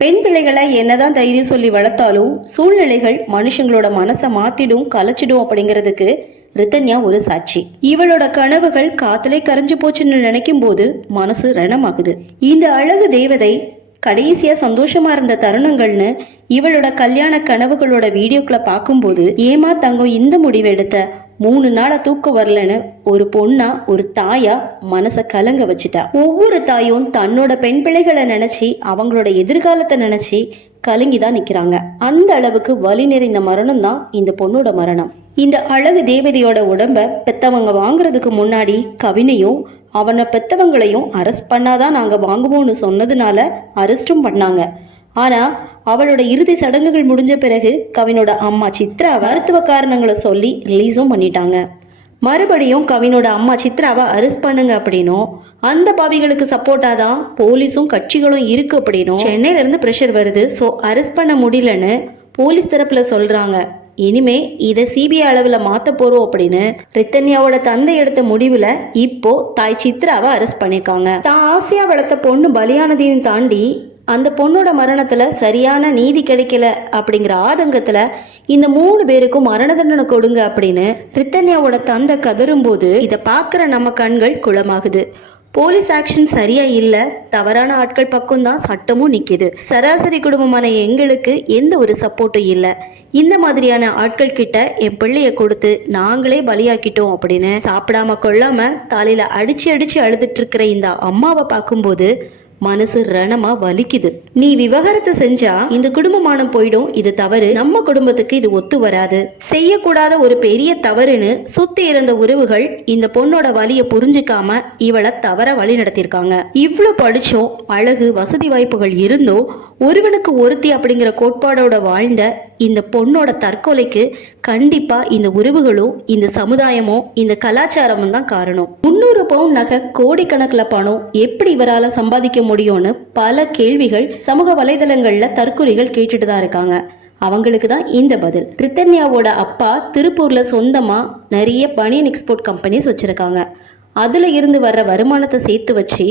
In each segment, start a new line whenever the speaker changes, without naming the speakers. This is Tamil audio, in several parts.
பெண் பிள்ளைகளை என்னதான் தைரியம் சொல்லி வளர்த்தாலும் சூழ்நிலைகள் மனுஷங்களோட மனசை மாத்திடும் கலைச்சிடும் அப்படிங்கிறதுக்கு ரித்தன்யா ஒரு சாட்சி. இவளோட கனவுகள் காத்திலே கரைஞ்சு போச்சுன்னு நினைக்கும் போது மனசு ரணமாகுது. இந்த அழகு தேவதை கடைசியா சந்தோஷமா இருந்த தருணங்கள்னு இவளோட கல்யாண கனவுகளோட வீடியோக்களை பார்க்கும்போது ஏமா தங்கம் இந்த முடிவு எடுத்த மூணு நாளா தூக்கம் வரலன்னு ஒரு பொண்ணா ஒரு தாயா மனச கலங்க வச்சுட்டா. ஒவ்வொரு தாயும் தன்னோட பெண் பிள்ளைகளை நினச்சி அவங்களோட எதிர்காலத்தை நினச்சி கலங்கி தான் நிக்கிறாங்க. அந்த அளவுக்கு வலி நிறைந்த மரணம் தான் இந்த பொண்ணோட மரணம். இந்த அழகு தேவதையோட உடம்ப பெத்தவங்க வாங்குறதுக்கு முன்னாடி கவினையும் அவனை பெத்தவங்களையும் அரெஸ்ட் பண்ணாதான் நாங்க வாங்குவோம்னு சொன்னதுனால அரெஸ்டும் பண்ணாங்க. ஆனா அவளோட இறுதி சடங்குகள் முடிஞ்ச பிறகு கவினோட அம்மா சித்ரா மருத்துவ காரணங்களை சொல்லி ரிலீஸும் பண்ணிட்டாங்க. மறுபடியும் கவினோட அம்மா சித்ராவை அரெஸ்ட் பண்ணுங்க அப்படின்னும் அந்த பாவிகளுக்கு சப்போர்ட்டா தான் போலீஸும் கட்சிகளும் இருக்கு அப்படின்னும் சென்னையில இருந்து ப்ரெஷர் வருது. ஸோ அரெஸ்ட் பண்ண முடியலன்னு போலீஸ் தரப்புல சொல்றாங்க. இனிமே இதை சிபிஐ அளவில் மாத்த போறோம் அப்படின்னு ரித்தன்யாவோட தந்தை எடுத்த முடிவுல இப்போ தாய் சித்ராவை அரெஸ்ட் பண்ணிருக்காங்க. தான் ஆசையா வளர்த்த பொண்ணு பலியானதையும் தாண்டி அந்த பொண்ணோட மரணத்துல சரியான நீதி கிடைக்கல அப்படிங்கிற ஆதங்கத்துல இந்த மூணு பேருக்கும் மரண தண்டனை கொடுங்க அப்படின்னு ரித்தன்யாவோட தந்தை கதறும்போது இதை பார்க்குற நம்ம கண்கள் குளமாகுது. போலீஸ் ஆக்ஷன் சரியா இல்ல தவறான ஆட்கள் பக்கம் தான் சட்டமும் நிக்குது. சராசரி குடும்பமான எங்களுக்கு எந்த ஒரு சப்போர்ட்டும் இல்ல. இந்த மாதிரியான ஆட்கள் கிட்ட என் பிள்ளைய கொடுத்து நாங்களே பலியாக்கிட்டோம் அப்படின்னு சாப்பிடாம கொள்ளாம தலையில அடிச்சு அடிச்சு அழுதுட்டு இருக்கிற இந்த அம்மாவை பார்க்கும்போது மனசு ரணமா வலிக்குது. நீ விவகாரத்தை செஞ்சா இந்த குடும்பமானம் போயிடும். இது தவறு. நம்ம குடும்பத்துக்கு இது ஒத்து வராது. செய்யக்கூடாத ஒரு பெரிய தவறுன்னு சுத்தி இருந்த உறவுகள் இந்த பொண்ணோட வலிய புரிஞ்சுக்காம இவளை தவற வழி நடத்திருக்காங்க இவ்வளவு படிச்சோம் அழகு வசதி வாய்ப்புகள் இருந்தோ ஒருவனுக்கு ஒருத்தி அப்படிங்கிற கோட்பாடோட வாழ்ந்த இந்த பொண்ணோட தற்கொலைக்கு கண்டிப்பா இந்த உறவுகளும் இந்த சமுதாயமும் இந்த கலாச்சாரமும் தான் காரணம். முன்னூறு பவுன் நகை கோடிக்கணக்கில் பணம் எப்படி இவரால சம்பாதிக்க முடியும்னு பல கேள்விகள் சமூக வலைதளங்கள்ல தற்கொலைகள் கேட்டுட்டு தான் இருக்காங்க. அவங்களுக்கு தான் இந்த பதில். பிரித்தன்யாவோட அப்பா திருப்பூர்ல சொந்தமா நிறைய பனியன் எக்ஸ்போர்ட் கம்பெனிஸ் வச்சிருக்காங்க. அதுல இருந்து வர்ற வருமானத்தை சேர்த்து வச்சு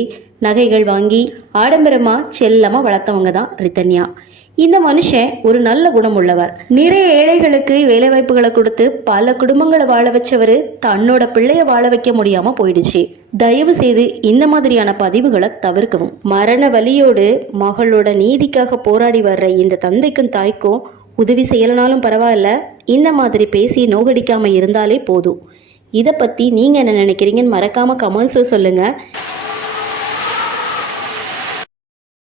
நகைகள் வாங்கி ஆடம்பரமா செல்லமா வளர்த்தவங்க தான் ரித்தன்யா. இந்த மனுஷன் ஒரு நல்ல குணம் உள்ளவர் நிறைய ஏழைகளுக்கு வேலைவாய்ப்புகளை கொடுத்து பல குடும்பங்களை வாழ வச்சவர் தன்னோட பிள்ளைய வாழ வைக்க முடியாம போயிடுச்சு. தயவு செய்து இந்த மாதிரியான பதிவுகளை தவிர்க்கவும். மரண வலியோடு மகளோட நீதிக்காக போராடி வர்ற இந்த தந்தைக்கும் தாய்க்கும் உதவி செய்யலனாலும் பரவாயில்ல. இந்த மாதிரி பேசி நோகடிக்காம இருந்தாலே போதும். இதை பற்றி நீங்கள் என்ன நினைக்கிறீங்கன்னு மறக்காமல் கமெண்ட்ஸில் சொல்லுங்கள்